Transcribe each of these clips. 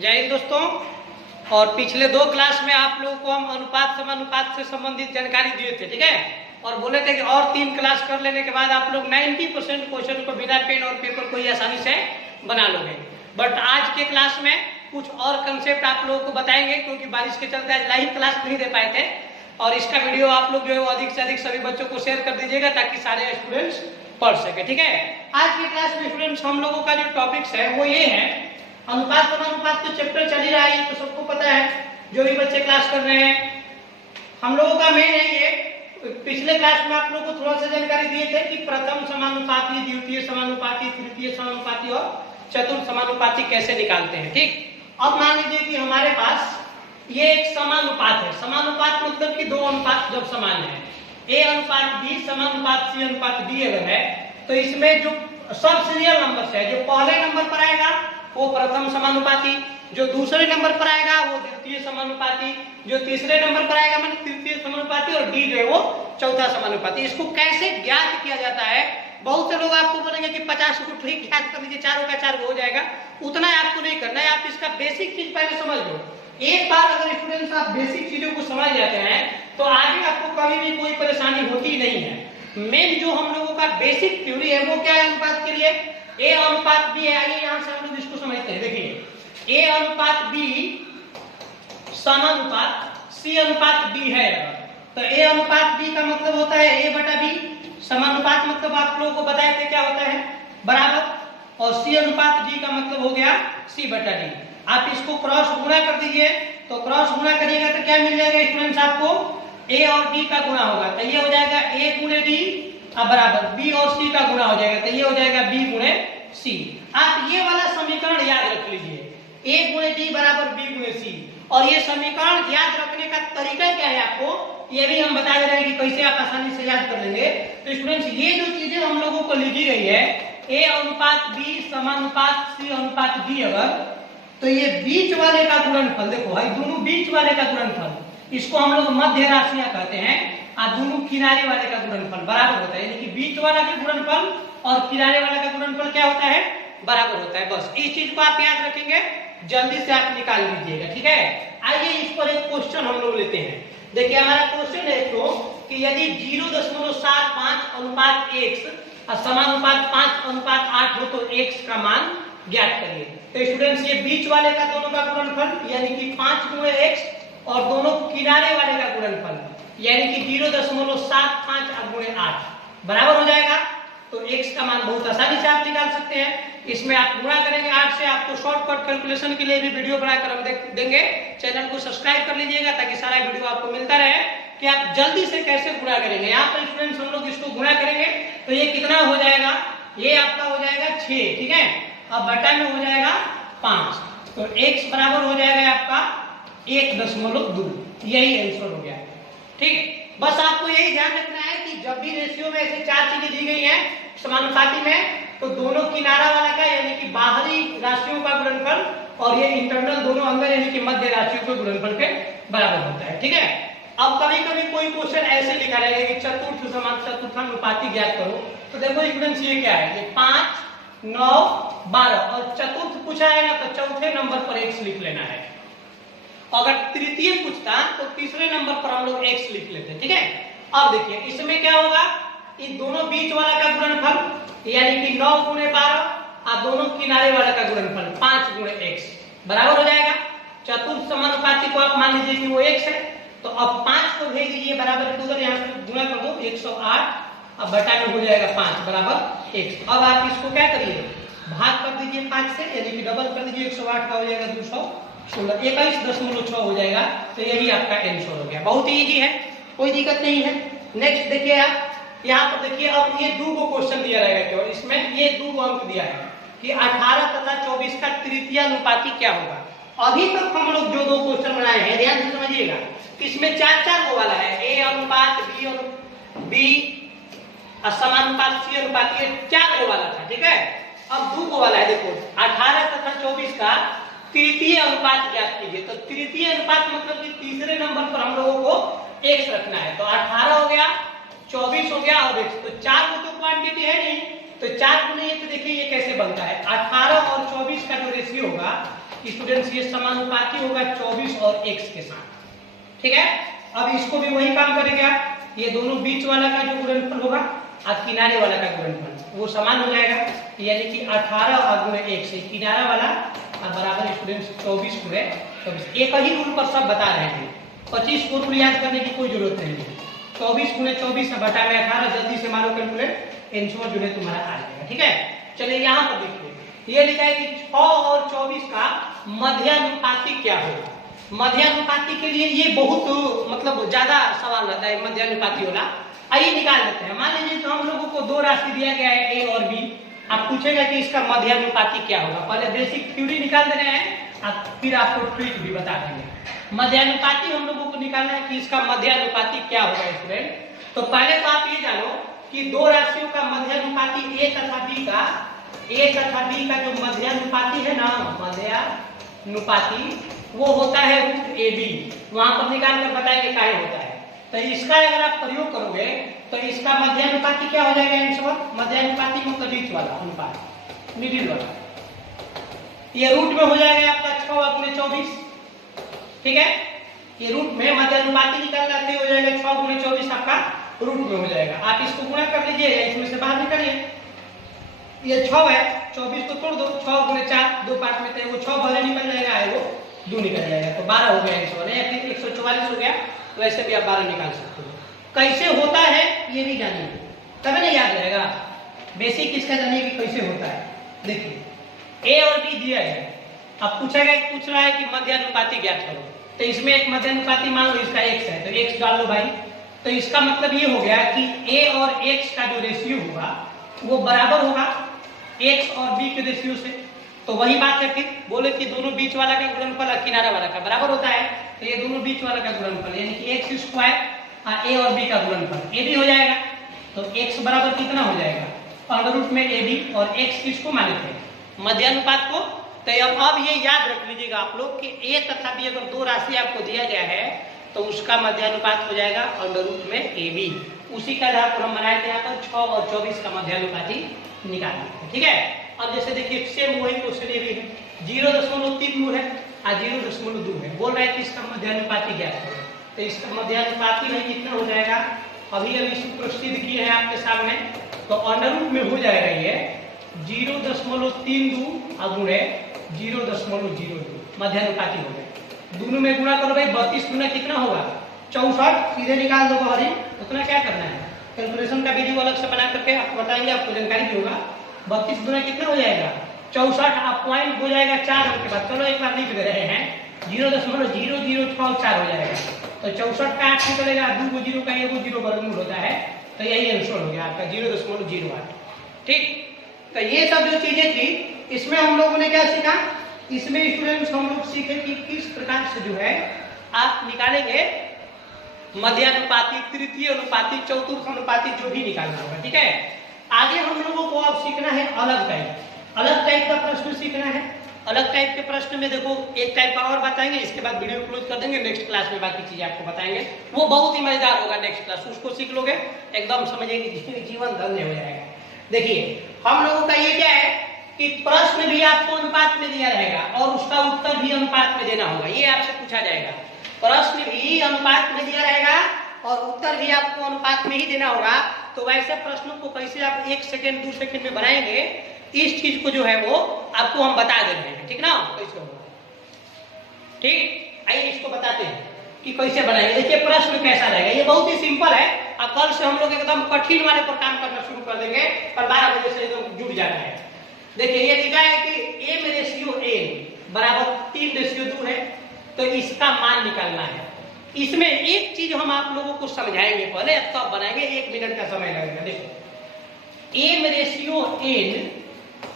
जय हिंद दोस्तों। और पिछले दो क्लास में आप लोगों को हम अनुपात समानुपात से संबंधित जानकारी दिए थे, ठीक है। और बोले थे कि और 3 क्लास कर लेने के बाद आप लोग 90% क्वेश्चन को बिना पेन और पेपर को ही आसानी से बना लोगे। बट आज के क्लास में कुछ और कंसेप्ट आप लोगों को बताएंगे, क्योंकि बारिश के चलते आज लाइव क्लास नहीं दे पाए थे। और इसका वीडियो आप लोग जो है वो अधिक से अधिक सभी बच्चों को शेयर कर दीजिएगा ताकि सारे स्टूडेंट्स पढ़ सके, ठीक है। आज के क्लास में स्टूडेंट्स हम लोगों का जो टॉपिक्स है वो ये है, अनुपात समानुपात तो चैप्टर चल ही रहा है, तो सबको पता है जो भी बच्चे क्लास कर रहे हैं। हम लोगों का मेन है ये, पिछले क्लास में आप लोगों को थोड़ा सा जानकारी दिए थे कि प्रथम समानुपाती, द्वितीय समानुपाती, तृतीय समानुपाती और चतुर्थ समानुपाती कैसे निकालते हैं, ठीक। अब मान लीजिए कि हमारे पास ये एक समानुपात है। समानुपात मतलब कि दो अनुपात जब समान है, ए अनुपात बी समानुपात सी अनुपात डी अगर है, तो इसमें जो सब सीरियल नंबर है, जो पहले नंबर पर आएगा वो प्रथम समानुपाती, जो दूसरे नंबर पर आएगा वो द्वितीय समानुपाती, जो तीसरे नंबर पर आएगा मतलब तृतीय समानुपाती, और डी जो है वो चौथा समानुपाती। इसको कैसे ज्ञात किया जाता है, बहुत से लोग आपको बोलेंगे कि 50 को ठीक ज्ञात कर लीजिए, चारों का 4 हो जाएगा। उतना आपको नहीं करना है, आप इसका बेसिक चीज पहले समझ लो। एक बार अगर स्टूडेंट्स आप बेसिक चीजों को समझ जाते हैं तो आगे आपको कभी भी कोई परेशानी होती नहीं है। मेन जो हम लोगों का बेसिक थ्योरी है वो क्या है अनुपात के लिए, ए अनुपात बी है। आइए यहां से हम लोग इसको समझते हैं। देखिए, ए अनुपात बी समानुपात सी अनुपात डी है, तो ए अनुपात बी का मतलब होता है ए बटा बी, समानुपात मतलब आप लोगों को बताए थे क्या होता है, बराबर, और सी अनुपात डी का मतलब हो गया सी बटा डी। आप इसको क्रॉस गुणा कर दीजिए, तो क्रॉस गुणा करिएगा तो क्या मिल जाएगा स्टूडेंट्स, आपको ए और डी का गुणा होगा, तो ये हो जाएगा ए गुणे डी बराबर बी और सी का गुणा हो जाएगा, तो ये हो जाएगा बी गुणे सी। आप ये वाला समीकरण याद रख लीजिए, ए गुणे डी बराबर बी गुणे सी। और ये समीकरण याद रखने का तरीका क्या है आपको ये भी हम बता दे रहे हैं कि कैसे आप आसानी से याद कर लेंगे। तो स्टूडेंट्स ये जो चीजें हम लोगों को लिखी गई है, ए अनुपात बी समानुपात सी अनुपात डी, अगर तो ये बीच वाले का गुणनफल, देखो भाई दोनों बीच वाले का गुणनफल, इसको हम लोग मध्य राशियां कहते हैं, और दोनों किनारे वाले का गुणनफल बराबर होता है। यानी कि बीच वाला का गुणनफल और किनारे वाला का गुणनफल क्या होता है, बराबर होता है। बस इस चीज को आप याद रखेंगे, जल्दी से आप निकाल लीजिएगा, ठीक है। आइए इस पर एक क्वेश्चन हम लोग लेते हैं। देखिए हमारा क्वेश्चन है तो कि यदि 0.75 अनुपात x और समानुपात 5 अनुपात 8 हो तो x का मान ज्ञात करिए। तो स्टूडेंट्स ये बीच वाले का दोनों का गुणनफल यानी कि 5 गुणे x और दोनों किनारे वाले का गुणनफल यानी कि 0.75 गुणे 8 बराबर हो जाएगा। तो x का मान बहुत आसानी से आप निकाल सकते हैं। इसमें आप गुणा करेंगे 8 से, आपको शॉर्टकट कैलकुलेशन के लिए भी वीडियो बनाकर हम देंगे। चैनल को सब्सक्राइब कर लीजिएगा ताकि सारा वीडियो आपको मिलता रहे कि आप जल्दी से कैसे गुणा करेंगे। यहाँ पर स्टूडेंट्स हम लोग इसको गुणा करेंगे तो ये कितना हो जाएगा, ये आपका हो जाएगा 6, ठीक है। अब बटा में हो जाएगा 5, तो x बराबर हो जाएगा आपका 1.2, यही आंसर हो गया, ठीक। बस आपको यही ध्यान रखना है कि जब भी रेशियो में ऐसे 4 चीजें दी गई हैं समानुपाती में, तो दोनों किनारा वाला का यानी कि बाहरी राशियों का गुणनफल और ये इंटरनल दोनों अंदर यानी कि मध्य राशियों के गुणनफल के बराबर होता है, ठीक है। अब कभी कभी कोई क्वेश्चन ऐसे लिखा रहेगा कि चतुर्थानुपाती ज्ञात करो, तो देखो स्टूडेंट्स ये क्या है, ये 5, 9, 12 और चतुर्थ पूछा है ना तो चौथे नंबर पर x लिख लेना है। अगर तृतीय पूछता तो तीसरे नंबर पर हम लोग x लिख लेते, ठीक है। अब देखिए इसमें क्या होगा, इन दोनों बीच वाला का गुणनफल यानी कि 9 गुणे 12 और दोनों किनारे वाला का गुणनफल 5 गुणे x बराबर हो जाएगा। चतुर्थ समानुपाती को आप मान लीजिए कि वो x है, तो अब 5 को भेज दीजिए बराबर को उधर, यहाँ से गुणा कर दो 108, अब बटा में हो जाएगा 5 बराबर x। अब आप इसको क्या करिए, भाग कर दीजिए 5 से, यानी कि डबल कर दीजिए, 108 का हो जाएगा 216, 21.6 हो जाएगा। तो यही आपका आंसर हो गया। बहुत इजी है, कोई दिक्कत नहीं है। नेक्स्ट देखिए आप यहाँ पर देखिए, अब ये 2 क्वेश्चन दिया रहेगा केवल, इसमें ये 2 अंक दिया है कि 18 तथा 24 का तृतीय अनुपाती क्या होगा। अभी तक हम लोग जो 2 क्वेश्चन बनाए हैं ध्यान से समझिएगा, इसमें 4 को वाला है, ए अनुपात बी और बी समानुपात सी अनुपात, ये 4 को वाला था, ठीक है। अब 2 को वाला है, देखो 18 तथा 24 का तृतीय अनुपात ज्ञात कीजिए। तो तृतीय अनुपात मतलब कि तीसरे नंबर पर हम लोगों को x रखना है, तो 18 हो गया, 24 हो गया और x, तो 4 को तो क्वांटिटी है नहीं, तो 4 गुने ये, तो देखिए ये कैसे बनता है, 18 और 24 का जो रेशियो होगा स्टूडेंट्स ये समानुपाती होगा 24 और x के साथ। ठीक है, अब इसको भी वही काम करेंगे आप, ये दोनों बीच वाला का जो गुणनफल होगा और किनारे वाला का गुणनफल वो समान हो जाएगा, यानी कि 18 गुणे 1 से किनारा वाला और बराबर स्टूडेंट्स 24 गुणे 24। एक ही रूल पर सब बता रहे हैं, 25 को रूल याद करने की कोई जरूरत नहीं है। 24 गुणे 24 बटा में 18, जल्दी से मारो कैलकुलेट, आंसर जो है तुम्हारा आ जाएगा। ठीक है, चलिए यहाँ पर देखिए ये लिखा है कि 6 और 24 का मध्यानुपाती क्या होगा। मध्यानुपाती के लिए ये बहुत मतलब ज्यादा सवाल रहता है मध्यानुपाती वाला। आइए निकाल देते हैं। मान लीजिए तो हम लोगों को दो राशि दिया गया है a और b, आप पूछेगा कि इसका मध्यानुपाती क्या होगा। पहले बेसिक थ्योरी निकाल दे रहे हैं, फिर आपको ट्रिक भी बता देंगे। मध्यानुपाती हम लोगों को निकालना है कि इसका मध्यानुपाती क्या होगा स्टूडेंट। तो पहले तो आप ये जानो कि दो राशियों का मध्यानुपाती a तथा b का जो मध्यानुपाती है ना, मध्यानुपाती वो होता है √ab। वहां पर निकाल कर बताएंगे क्या होता है। तो इसका अगर आप प्रयोग करोगे तो इसका मध्यानुपाती क्या हो जाएगा आंसर। मध्यानुपाती मतलब बीच वाला अनुपात, मिडिल वाला, ये रूट में हो जाएगा आपका 6 गुणे 24। ठीक है, ये रूट में मध्यानुपाती निकालना हो जाएगा 6 गुणे 24 आपका रूट में हो जाएगा। आप इसको गुणा कर लीजिएगा, इसमें से बाहर निकालिए, ये 6 है, 24 को तोड़ दो, 6 गुणे 4 दो पार्ट में थे, वो 6 बाहर निकल जाएगा, है वो 2 निकल जाएगा, तो 12 हो गया आंसर। या फिर 144 हो गया, तो ऐसे भी आप 12 निकाल सकते हो। कैसे होता है ये भी जानिए, तभी नहीं याद रहेगा। बेसिक इसका जानिए कि कैसे होता है। देखिए a और b दिया है, अब पूछ रहा है कि मध्यानुपाती ज्ञात करो। तो इसमें एक मध्यानुपाती मान लो इसका x है, तो x डाल लो भाई। तो इसका मतलब ये हो गया कि a और x का जो रेशियो होगा वो बराबर होगा x और b के रेशियो से। तो वही बात है, फिर बोले कि दोनों बीच वाला का गुणनफल और किनारा वाला का बराबर होता है, तो ये दोनों बीच वाला का गुणनफल यानी कि x स्क्वायर a और b का गुणनफल a भी हो जाएगा। तो x बराबर कितना हो जाएगा, अंडर रूट में ab, और x किसको माने थे, मध्यानुपात को। तो अब ये याद रख लीजिएगा आप लोग कि a तथा b अगर दो राशि आपको दिया गया है तो उसका मध्यानुपात हो जाएगा अंडर रूट में ab। उसी का आधार पर हम बनाए थे यहाँ पर 6 और 24 का मध्यानुपाती निकालना है। ठीक है, अब जैसे देखिए सेम वही क्वेश्चन ये भी है, 0.32 है और 0.2 है, बोल रहा है कि इसका मध्यानुपाती ज्ञात करो। तो इसका मध्यानुपाती में कितना हो जाएगा, अभी इसको प्रसिद्ध किए हैं आपके सामने। तो अंडर रूट में हो जाएगा ये 0.32 गुणे 0.02, मध्यानुपाती हो गया। दोनों में गुणा करो भाई, 32 गुना कितना होगा 64, सीधे निकाल दो बाहर ही। उतना क्या करना है, कैलकुलेशन का वीडियो अलग से बना करके आपको बताएंगे, आपको जानकारी भी होगा। 32 गुना कितना हो जाएगा 64, आप पॉइंट हो जाएगा 4 अंक के बाद। चलो एक बार लिख दे रहे हैं, 0.0064 हो जाएगा। तो 64 का 8 निकलेगा, 2 जीरो का 1 जीरो वर्गमूल होता है, तो यही आंसर हो गया आपका 0.08। ठीक, तो ये सब जो चीजें थी इसमें हम लोगों ने क्या सीखा, इसमें स्टूडेंट्स हम लोग सीखे कि किस प्रकार से जो है आप निकालेंगे मध्यानुपाती, तृतीय अनुपाती, चतुर्थ अनुपाती, जो भी निकालना होगा। ठीक है, आगे हम लोगों को अब सीखना है अलग टाइप का प्रश्न सीखना है। अलग टाइप के प्रश्न में देखो एक टाइप का और बताएंगे, इसके बाद वीडियो क्लोज कर देंगे, नेक्स्ट क्लास में बाकी चीजें आपको बताएंगे, वो बहुत ही मजेदार होगा। नेक्स्ट क्लास उसको सीख लोगे एकदम समझेंगे, जीवन धन्य हो जाएगा। देखिए हम लोगों का ये क्या है कि प्रश्न भी आपको अनुपात में दिया रहेगा और उसका उत्तर भी अनुपात में देना होगा। ये आपसे पूछा जाएगा, प्रश्न भी अनुपात में दिया रहेगा और उत्तर भी आपको अनुपात में ही देना होगा। तो वैसे प्रश्नों को कैसे आप 1 सेकेंड 2 सेकेंड में बनाएंगे, इस चीज को जो है वो आपको हम बता दे रहे हैं। ठीक ना, कैसे होगा। ठीक, आइए इसको बताते हैं कि कैसे बनाएंगे। देखिए प्रश्न कैसा रहेगा, ये बहुत ही सिंपल है। अब कल से हम लोग एकदम कठिन वाले पर काम करना शुरू कर देंगे, पर 12 बजे से एकदम जुड़ जाना है। देखिए ये लिखा है कि a में रेशियो a बराबर 3:2 है, तो इसका मान निकालना है। इसमें एक चीज हम आप लोगों को समझाएंगे पहले, अब तो बनाएंगे, 1 मिनट का समय लगेगा। देखो a में रेशियो n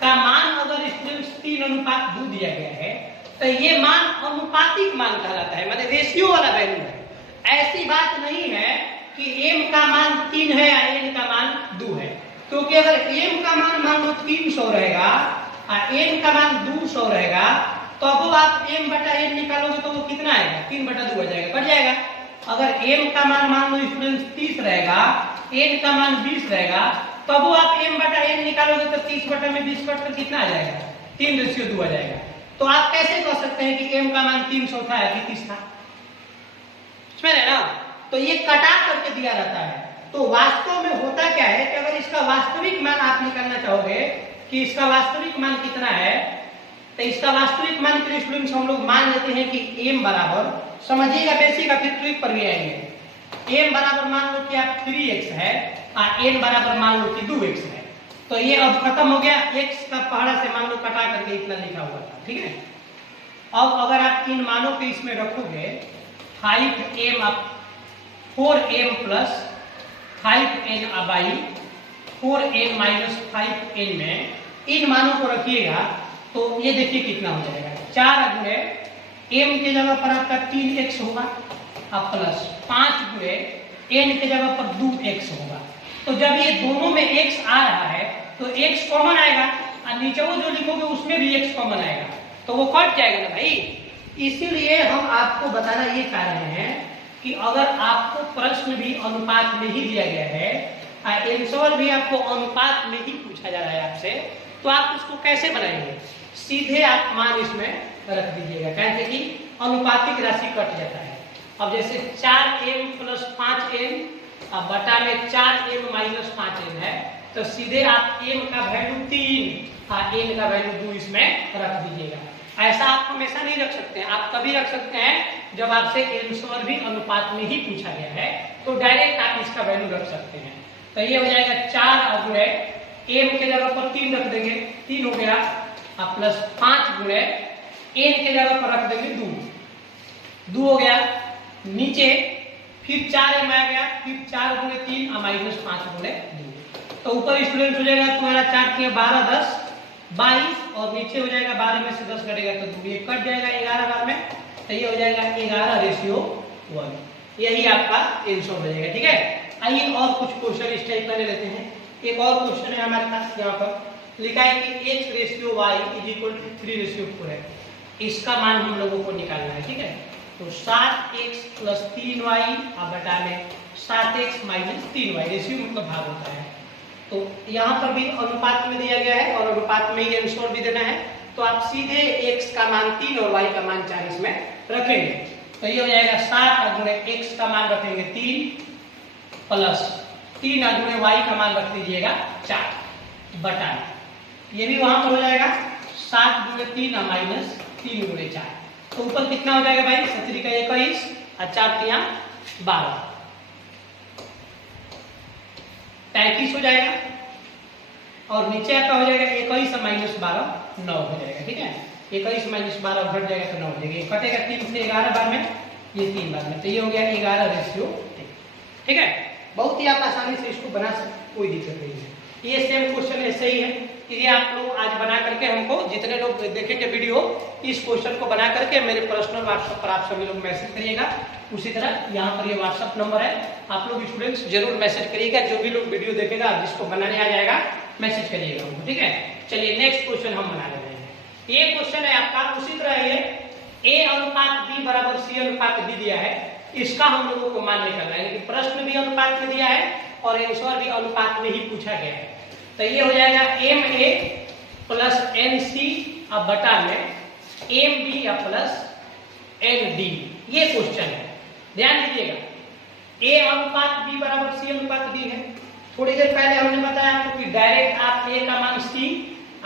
का मान अगर स्टूडेंट्स 3:2 दिया गया है तो ये मान अनुपातिक मान कहलाता है, माने रेशियो वाला वैल्यू है। ऐसी बात नहीं है कि m का मान 3 है या n का मान 2 है, क्योंकि अगर m का मान लो 300 रहेगा और n का मान 200 रहेगा, तो अब आप m बटा n निकालोगे तो वो कितना आएगा, 3/2 आ जाएगा, बढ़ जाएगा। अगर m का मान लो स्टूडेंट्स 30 रहेगा, n का मान 20 रहेगा, तो अब आप m बटा n निकालोगे तो 30 बटा में 20 कट कर कितना आ जाएगा, 3:2 आ जाएगा। तो आप कैसे कह सकते हैं कि m का मान 300 था या 30 था, समझ रहे ना। तो ये कटा करके दिया रहता है। तो वास्तव में होता क्या है कि अगर इसका वास्तविक मान आप निकालना चाहोगे कि इसका वास्तविक मान कितना है, तो इसका वास्तविक मान के लिए स्टूडेंट्स हम लोग मान लेते हैं कि m बराबर, समझिएगा बेसिक, फिर ट्रिक पर भी आएंगे। m बराबर मान लो कि आप 3x है और n बराबर मान लो कि 2x है। तो ये अब खत्म हो गया, x का पहाड़ा से मान लो कटा करके इतना लिखा हुआ था, ठीक है। अब अगर आप इन मानों को इसमें रखोगे 5m अब 4m plus 5n by 4n minus 5n में इन मानों को रखिएगा तो ये देखिए कितना हो जाएगा, 4 गुणे m के जगह पर आपका 3x होगा अब प्लस 5 गुणे n के जगह पर 2x होगा। तो जब ये दोनों में x आ रहा है तो x कॉमन आएगा और नीचे वो जो लिखोगे उसमें भी x कॉमन आएगा, तो वो कट जाएगा ना भाई। इसीलिए हम आपको बताना ये चाह रहे हैं कि अगर आपको प्रश्न भी अनुपात में ही दिया गया है और आंसर भी आपको अनुपात में ही पूछा जा रहा है आपसे, तो आप उसको कैसे बनाएंगे, सीधे आप मान इसमें रख दीजिएगा, कैसे कि अनुपातिक राशि कट जाता है। अब जैसे 4m प्लस 5n अब बटा में 4m माइनस 5n है, तो सीधे आप m का वैल्यू 3 और n का वैल्यू 2 इसमें रख दीजिएगा। ऐसा आप हमेशा नहीं रख सकते हैं, आप तभी रख सकते हैं जब आपसे आंसर भी अनुपात में ही पूछा गया है, तो डायरेक्ट आप इसका वैल्यू रख सकते हैं। तो ये हो जाएगा 4 गुणे m के जगह पर 3 रख देंगे, 3 हो गया, अब प्लस 5 गुणे n के जगह पर रख देंगे 2 हो गया, नीचे फिर 4m आ गया, फिर 4 गुणे 3 और माइनस 5 गुणे 2। तो ऊपर स्टूडेंट हो जाएगा तुम्हारा 4 के 12 10 22 और नीचे हो जाएगा 12 में से 10 कटेगा तो 2, ये कट जाएगा 11 बार में, तो ये हो जाएगा 11:1। यही आपका आंसर हो जाएगा, ठीक है। आइए और कुछ क्वेश्चन इस टाइप का ले लेते हैं। एक और क्वेश्चन है हमारे पास, यहाँ पर लिखा है कि x/y = 3/4 है, इसका मान हम लोगों को निकालना है, ठीक है। तो 7x + 3y अब बटा में 7x - 3y, रेशियो मतलब भाग होता है। तो यहाँ पर भी अनुपात में दिया गया है और अनुपात में ही आंसर भी देना है, तो आप सीधे x का मान 3 और y का मान 4 इसमें रखेंगे। तो ये हो जाएगा 7 गुणे x का मान रखेंगे 3 प्लस 3 गुणे y का मान रख दीजिएगा 4 बटा, ये भी वहां पर हो जाएगा 7 गुणे 3 और माइनस 3 गुणे 4। तो ऊपर कितना हो जाएगा भाई, 7 का 21 और 4 3 12, 33 हो जाएगा, और नीचे आपका हो जाएगा 21 और माइनस 12 9 हो जाएगा, ठीक है। 21 माइनस 12 घट जाएगा तो 9 हो जाएगा, कटेगा 3 से 11 बार में, ये 3 बार में, तो ये हो गया 11:3, ठीक है। बहुत ही आप आसानी से इसको बना सकते, कोई दिक्कत नहीं है। ये सेम क्वेश्चन ऐसे ही है कि ये आप लोग आज बना करके हमको, जितने लोग देखेंगे वीडियो, इस क्वेश्चन को बना करके मेरे पर्सनल व्हाट्सएप पर आप सभी लोग मैसेज करिएगा। उसी तरह यहाँ पर ये व्हाट्सएप नंबर है, आप लोग स्टूडेंट्स जरूर मैसेज करिएगा, जो भी लोग वीडियो देखेगा जिसको बनाने आ जाएगा मैसेज करिएगा उनको, ठीक है। चलिए नेक्स्ट क्वेश्चन हम बना रहे हैं। ये क्वेश्चन है आपका उसी तरह ये a/b बराबर c/d दिया है, इसका हम लोगों को मान निकालना है, क्योंकि प्रश्न भी अनुपात में दिया है और आंसर भी अनुपात में ही पूछा गया है। तो ये हो जाएगा ma प्लस nc अब बटा में mb प्लस nd, ये क्वेश्चन है, ध्यान दीजिएगा। a/b बराबर c/d है। थोड़ी देर पहले हमने बताया आपको कि डायरेक्ट आप a का मान c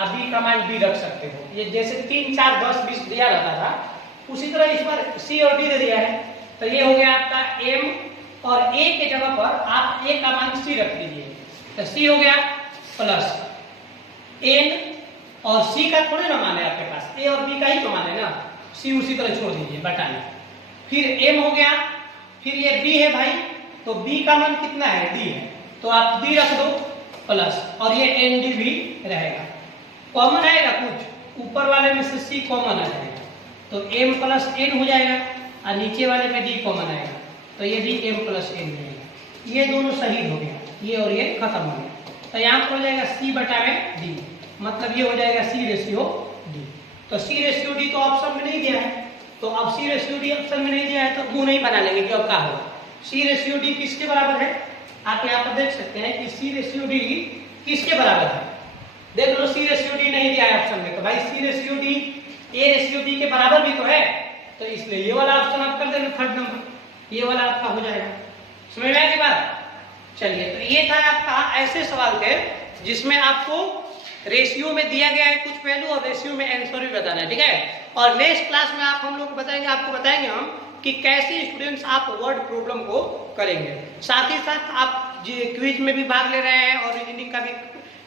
और b का मान d रख सकते हो, ये जैसे 3 4 10 20 दिया रहता था, उसी तरह इस बार c और d दे दिया है। तो ये हो गया आपका m, और a के जगह पर आप a का मान c रख दीजिए, तो c हो गया प्लस n, और c का थोड़े ना मान है आपके पास, a और b का ही तो मान है ना, c उसी तरह छोड़ दीजिए बटा में, फिर m हो गया, फिर ये b है भाई, तो b का मान कितना है, d है, तो आप d रख दो प्लस, और ये nd भी रहेगा, कॉमन आएगा कुछ, ऊपर वाले में से c कॉमन आ जाएगा, तो m प्लस n हो जाएगा, और नीचे वाले में d कॉमन आएगा, तो ये भी m प्लस n रहेगा, ये दोनों सही हो गया, ये और ये खत्म हो गया। तो यहाँ पर हो जाएगा c बटा में d, मतलब ये हो जाएगा c/d। तो c/d तो ऑप्शन में नहीं दिया है, तो अब c/d ऑप्शन में नहीं दिया है तो मुंह नहीं बना लेंगे कि अब क्या होगा। c/d किसके बराबर है, आप यहाँ पर देख सकते हैं कि c/d किसके बराबर है? देख लो C रेशियो D नहीं दिया है ऑप्शन में, तो भाई C ratio D A ratio B के बराबर भी तो है, तो इसलिए ये वाला ऑप्शन आप कर देना थर्ड नंबर, ये वाला आपका हो जाएगा। समझ में आया कि बात? चलिए, तो ये था आपका ऐसे सवाल थे जिसमें आपको रेशियो में दिया गया है कुछ वैल्यू और रेशियो में आंसर भी बताना है, ठीक है। और नेक्स्ट क्लास में आप हम लोग को बताएंगे, आपको बताएंगे हम कि कैसे स्टूडेंट्स आप वर्ड प्रॉब्लम को करेंगे। साथ ही साथ आप क्विज में भी भाग ले रहे हैं और रीजनिंग का भी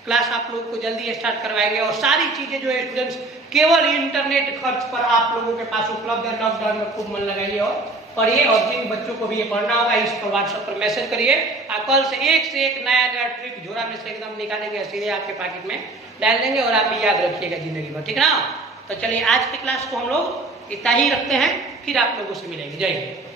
क्लास आप लोग को जल्दी स्टार्ट करवाएंगे। और सारी चीजें जो है स्टूडेंट्स केवल इंटरनेट खर्च पर आप लोगों के पास उपलब्ध है। लॉकडाउन में खूब मन लगाइए और पढ़िए, और जिन बच्चों को भी ये पढ़ना होगा इस पर व्हाट्सएप पर मैसेज करिए। कल से एक नया ट्रिक झोरा में से एकदम निकालेंगे, सीधे आपके पैकेट में डाल देंगे और आप याद रखिएगा जिंदगी भर, ठीक ना। तो चलिए आज की क्लास को हम लोग इतना ही रखते हैं, फिर आप लोगों से मिलेंगे। जय हिंद।